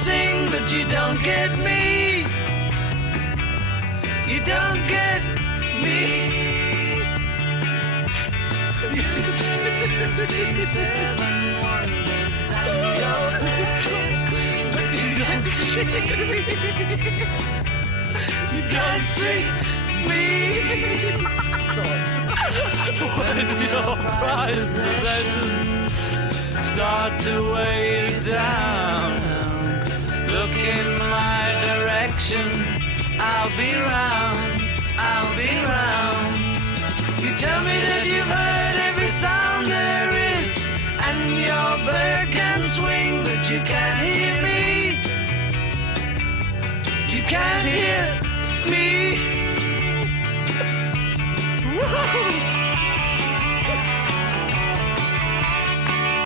sing, but you don't get me. You don't get me. You've seen 7 wonders and your head is green, but you don't see me. You don't see me. When your prized possessions start to weigh you down, look in my direction. I'll be round, I'll be round. You tell me that you've heard every sound there is, and your bird can swing, but you can't hear me. You can't hear